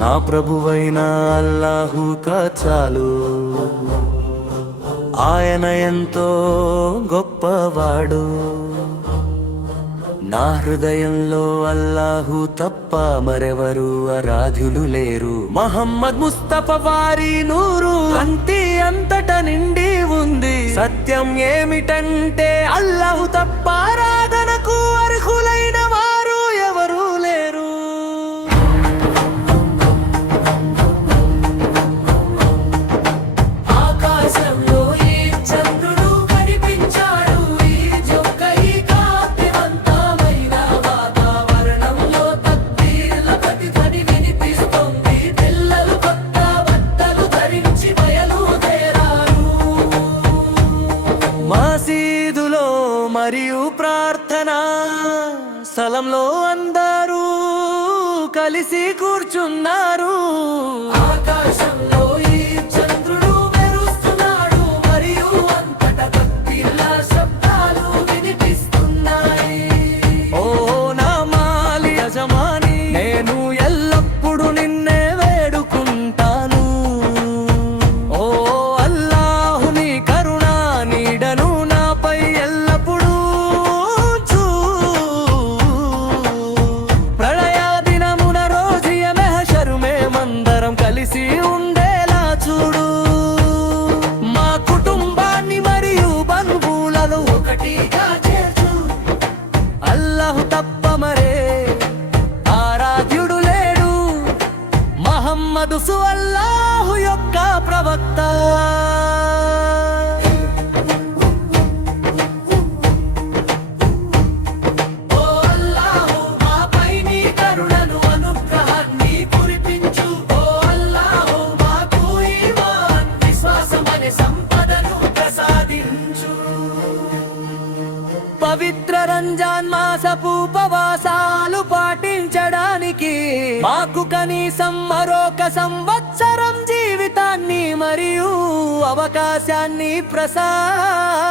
నా ప్రభువైన అల్లాహు చాలు, ఆయన ఎంతో గొప్పవాడు. నా హృదయంలో అల్లాహు తప్ప మరెవరు ఆరాధ్యులు లేరు. మహమ్మద్ ముస్తఫా వారి నూరు అంతి అంతట నిండి ఉంది. సత్యం ఏమిటంటే అల్లాహు తప్ప ఆరాధనకు అర్హులైన వారు ఎవరు లేరు. ఆకాశంలో ఈ చంద్రుడు కనిపించాడు, ఈ జొక్క ఈ కాంతివంతమైన వాతావరణంలో తక్బీర్ల ప్రతిధ్వని వినిపిస్తోంది. పిల్లలు కొత్త బట్టలు ధరించి బయలుదేరారు. మసీదులో మరియు ప్రార్థనా స్థలంలో అందరూ కలిసి కూర్చున్నారు. ఆకాశంలో ఈ చంద్రుడు మెరుస్తున్నాడు, మరియు అంతటా తక్బీర్ల శబ్దాలు వినిపిస్తున్నాయి. ఓ నా మాలి యజమాని, నేను ఎల్లప్పుడూ నిన్నే వేడుకుంటాను. ఓ అల్లాహు నీ కరుణ నీడను నాపై ఎల్లప్పుడూ ఉంచు. ప్రళయ దినమున రోజుయ మెహషరు మేమందరం కలిసి ఉండేలా చూడు. మా కుటుంబాన్ని మరియు బంధువులను ఒకటిగా చేర్చు. అల్లాహు తప్ప మరే ఆరాధ్యుడు లేడు. మహమ్మదు అల్లాహు యొక్క ప్రవక్త. ఓ అల్లాహు మాపై నీ కరుణను అనుగ్రహాన్ని కురిపించు. ఓ అల్లాహు మాకు ఈమాన్ విశ్వాసం అనే సంపదను ప్రసాదించు. పవిత్ర రంజాన్ మాసపు ఉపవాసాలు పాటించడానికి మాకు కనీసం మరొక సంవత్సరం జీవితాన్ని మరియు అవకాశాన్ని ప్రసాదించు.